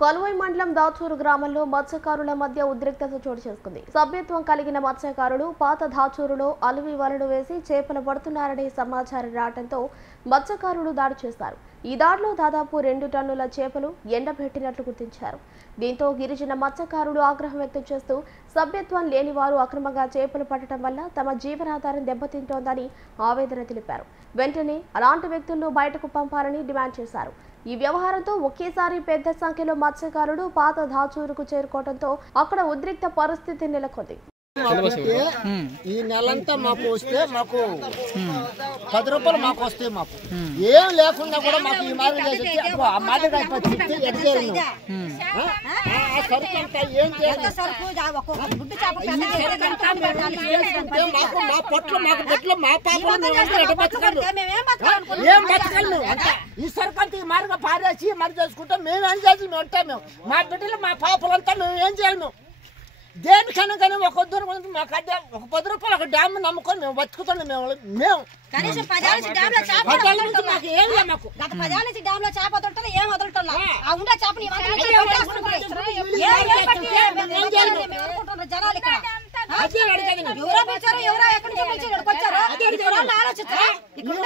కొలువై మండలం దాచూరు గ్రామంలో మత్స్యకారుల మధ్య ఉద్రిక్తత చోటు చేసుకుంది. సభ్యత్వం కలిగిన మత్స్యకారులు పాత దాచూరులో అలవి వలలు వేసి చేపలు పడుతున్నారనే సమాచారం రావడంతో మత్స్యకారులు దాడి చేశారు. ఈ దాడిలో దాదాపు 2 టన్నుల చేపలు ఎండబెట్టినట్లు గుర్తించారు. దీంతో గిరిజన మత్స్యకారులు ఆగ్రహం వ్యక్తం చేస్తూ సభ్యత్వం లేని వారు అక్రమంగా చేపలు పట్టడం వల్ల తమ జీవనాధారం దెబ్బతింటోందని ఆవేదన తెలిపారు. వెంటనే అలాంటి వ్యక్తులను బయటకు పంపాలని డిమాండ్ చేశారు. ఈ వ్యవహారంతో ఒకేసారి పెద్ద సంఖ్యలో మత్స్యకారులు పాత దాచూరుకు చేరుకోవడంతో అక్కడ ఉద్రిక్త పరిస్థితి నెలకొంది. ఈ నెలంతా మాకు వస్తే మాకు 10 రూపాయలు మాకు వస్తాయి. మాకు ఏం లేకుండా కూడా మాకు ఈ మాదిరిగా ఏం మాకు మా పొట్లు మాకు బెట్లు మా పాపలు ఏం బతకలు ఈ సరుకంతా ఈ మాదిరిగా పారేసి మరి చేసుకుంటాం. మేమేం చేయాలి? మేము ఉంటాం. మేము మా బిడ్డలు మా పాపలంతా మేము ఏం చేయాలి? మేము దేనికైనా కానీ ఒక దూరం మాకు అడ్డే ఒక 10 రూపాయలు ఒక డ్యామ్ నమ్ముకొని మేము బతుకుతున్నాం. మేము కనీసం 10 ఏళ్ళ నుంచి డ్యామ్ లో చేప మాకు ఏం లేదు. మాకు గత 10 ఏళ్ళ నుంచి డ్యామ్ లో చేప వదలటం ఏం వదలటం ఆ ఉండే చేపని జనాలు ఇక్కడ ఎవరో వచ్చారు, ఎవరో ఎక్కడి నుంచి వచ్చి ఇక్కడికి వచ్చారు. ఆలోచించారా? ఇక్కడ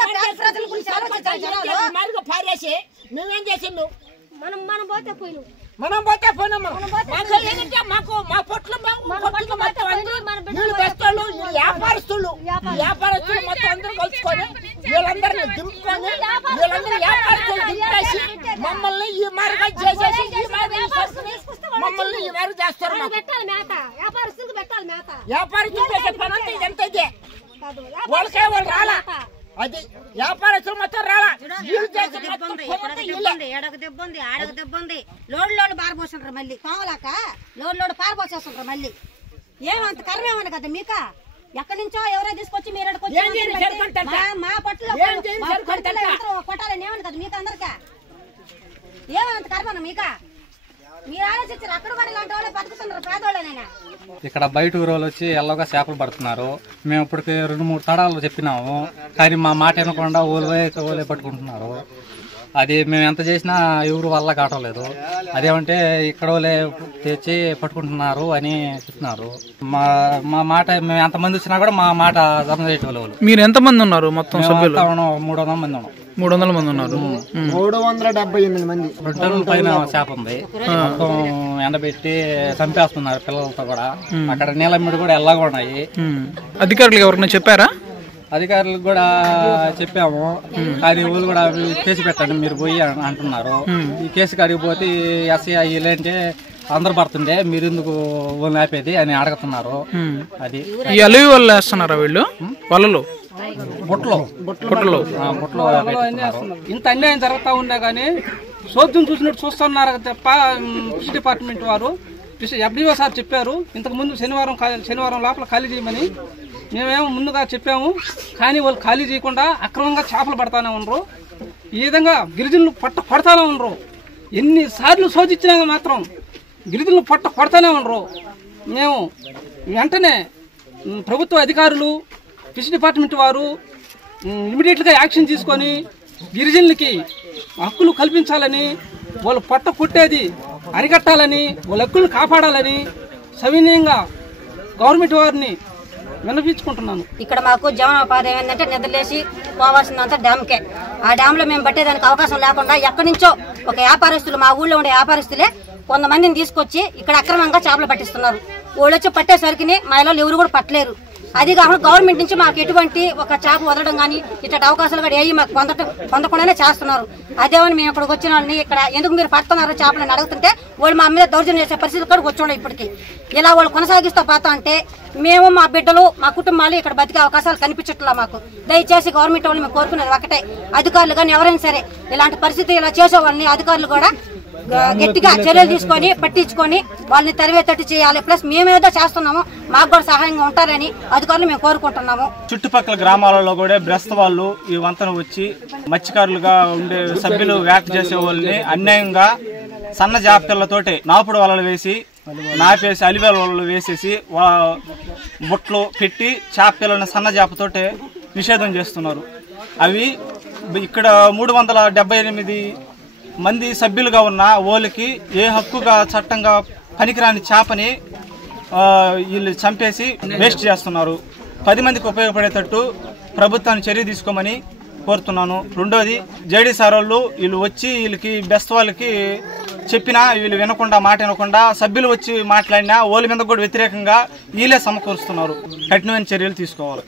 ప్రజల గురించి ఆలోచించారు జనాలు. పారేసి మేమేం చేసిండు? మనం పోతే పోయినాం. మనం పోతే పోయినాము. మాకు మా పొట్లు వీళ్ళు బెస్తోళ్ళు వ్యాపారస్తులు మొత్తం అందరూ కలుసుకొని వీళ్ళందరినీ దింపుకొని వీళ్ళందరూ వ్యాపారస్తులు దింపేసి మమ్మల్ని ఈ మారుగా చేసేసి మమ్మల్ని ఈ మారు చేస్తారు. వ్యాపారస్తులు చేసే పని అంతా ఇదంతా ఇదే. వాళ్ళకే వాళ్ళు రాలా. అది వ్యాపారస్తులు మొత్తం రాలా. ఎడకు దెబ్బుంది, ఆడకు దెబ్బుంది. లోడ్లోడు పారబోసుంటారు మళ్ళీ కావలాక లోడ్లోడు పారబోసేస్తుంటారు మళ్ళీ. ఏమంత కర్మేమని కదా మీక? ఎక్కడి నుంచో ఎవరో తీసుకొచ్చి మీరు మా పట్టులో కొట్టాలని ఏమని కదా మీకు అందరికా? ఏమంత కర్మను మీక? మీరు ఆలోచించారు. అక్కడ కూడా ఇలాంటి వాళ్ళు బతుకుతున్నారు పేదోళ్ళనైనా. ఇక్కడ బయట ఊరోళ్ళు వచ్చి ఎల్లగా చేపలు పడుతున్నారు. మేము ఇప్పటికి 2-3 తడాలు చెప్పినాము, కానీ మా మాట వినకుండా ఓలే పట్టుకుంటున్నారు. అది మేము ఎంత చేసినా ఎవరు వల్ల కావట్లేదు. అదేమంటే ఇక్కడ వాళ్ళే తెచ్చి పట్టుకుంటున్నారు అని చెప్తున్నారు. మా మాట మేము ఎంతమంది వచ్చినా కూడా మా మాట జమచేయటోళ్ళు. మీరు ఎంతమంది ఉన్నారు? మొత్తం 300 మంది ఉన్నాం. 300 మంది ఉన్నారు. 378 మంది. 2 టన్నుల పైన చేప ఉంది. మొత్తం ఎండబెట్టి చంపేస్తున్నారు పిల్లలతో కూడా. అక్కడ నీలమ్మిడి కూడా ఎలాగ ఉన్నాయి. అధికారులకు ఎవరికైనా చెప్పారా? అధికారులకు కూడా చెప్పాము, కానీ వాళ్ళు కూడా కేసు పెట్టండి మీరు పోయి అంటున్నారు. ఈ కేసు కాడికి పోతే ఎస్ఐ ఇలాంటి అందరు పడుతుండే మీరు ఎందుకు వాళ్ళు ఆపేది అని అడుగుతున్నారు. అది ఈ అలవి వాళ్ళు వేస్తున్నారా వీళ్ళు వలలు? బుట్టలో ఇంత అన్యాయం జరుగుతూ ఉన్నా కానీ చోద్యం చూసినట్టు చూస్తున్నారు తప్ప ఫిష్ డిపార్ట్మెంట్ వారు FDO సార్ చెప్పారు ఇంతకు ముందు శనివారం లోపల ఖాళీ చేయమని. మేమేమో ముందుగా చెప్పాము, కానీ వాళ్ళు ఖాళీ చేయకుండా అక్రమంగా చేపలు పడతానే ఉండరు. ఈ విధంగా గిరిజనులు కొడతానే ఉండరు. ఎన్నిసార్లు శోధించినా మాత్రం గిరిజనులు కొడతానే ఉండరు. మేము వెంటనే ప్రభుత్వ అధికారులు ఫిష్ డిపార్ట్మెంట్ వారు ఇమీడియట్గా యాక్షన్ తీసుకొని గిరిజనులకి హక్కులు కల్పించాలని, వాళ్ళు కొట్టేది అరికట్టాలని, వాళ్ళ హక్కులను కాపాడాలని సవినయంగా గవర్నమెంట్ వారిని విన్నపించుకుంటున్నాను. ఇక్కడ మాకు జీవనోపాధి ఏంటంటే నిద్రలేసి పోవాల్సిందంతా డ్యామ్కే. ఆ డ్యామ్లో మేము పట్టేదానికి అవకాశం లేకుండా ఎక్కడి నుంచో ఒక వ్యాపారస్తులు, మా ఊళ్ళో ఉండే వ్యాపారస్తులే కొంతమందిని తీసుకొచ్చి ఇక్కడ అక్రమంగా చేపలు పట్టిస్తున్నారు. వాళ్ళు వచ్చి పట్టేసరికి మా ఇళ్ళు ఎవరు కూడా పట్టలేరు. అది కాకుండా గవర్నమెంట్ నుంచి మాకు ఎటువంటి ఒక చేప వదలడం కానీ ఇట్లాంటి అవకాశాలు కూడా ఏవి మాకు పొందకుండానే చేస్తున్నారు. అదేమని మేము ఇక్కడికి వచ్చిన వాళ్ళని ఇక్కడ ఎందుకు మీరు పడుతున్నారు చేపలని అడుగుతుంటే వాళ్ళు మా మీద దౌర్జన్యం చేసే పరిస్థితి కూడా వచ్చి ఇప్పటికి. ఇలా వాళ్ళు కొనసాగిస్తూ పోతా అంటే మేము మా బిడ్డలు మా కుటుంబాలు ఇక్కడ బతికే అవకాశాలు కనిపించట్లా మాకు. దయచేసి గవర్నమెంట్ వాళ్ళు మేము కోరుకునేది ఒకటే, అధికారులు కానీ ఎవరైనా సరే ఇలాంటి పరిస్థితి ఇలా చేసే వాళ్ళని అధికారులు కూడా గట్టిగా చర్యలు తీసుకొని పట్టించుకొని వాళ్ళని తరివేతట్టు చేయాలి. ప్లస్ మేమేదో చేస్తున్నాము మాకు కూడా సహాయంగా ఉంటారని అధికారులు మేము కోరుకుంటున్నాము. చుట్టుపక్కల గ్రామాలలో కూడా బ్రస్త వాళ్ళు ఈ వంతన వచ్చి మత్స్యకారులుగా ఉండే సభ్యులు వ్యాఖ్య చేసే వాళ్ళని అన్యాయంగా సన్న జాపిల్లతోటి నాపుడు వలలు వేసి నాపేసి అలివేల వలలు వేసేసి బుట్టలు పెట్టి చేప పిల్లల్ని సన్న జాపతోటే నిషేధం చేస్తున్నారు. అవి ఇక్కడ 378 మంది సభ్యులుగా ఉన్న వాళ్ళకి ఏ హక్కుగా చట్టంగా పనికిరాని చేపని వీళ్ళు చంపేసి వేస్ట్ చేస్తున్నారు. 10 మందికి ఉపయోగపడేటట్టు ప్రభుత్వాన్ని చర్య తీసుకోమని కోరుతున్నాను. రెండోది, జేడీ సార్ వాళ్ళు వీళ్ళు వచ్చి వీళ్ళకి బెస్ట్ వాళ్ళకి చెప్పినా వీళ్ళు వినకుండా, మాట వినకుండా సభ్యులు వచ్చి మాట్లాడినా వాళ్ళ మీద కూడా వ్యతిరేకంగా వీళ్ళే సమకూరుస్తున్నారు. కఠినమైన చర్యలు తీసుకోవాలి.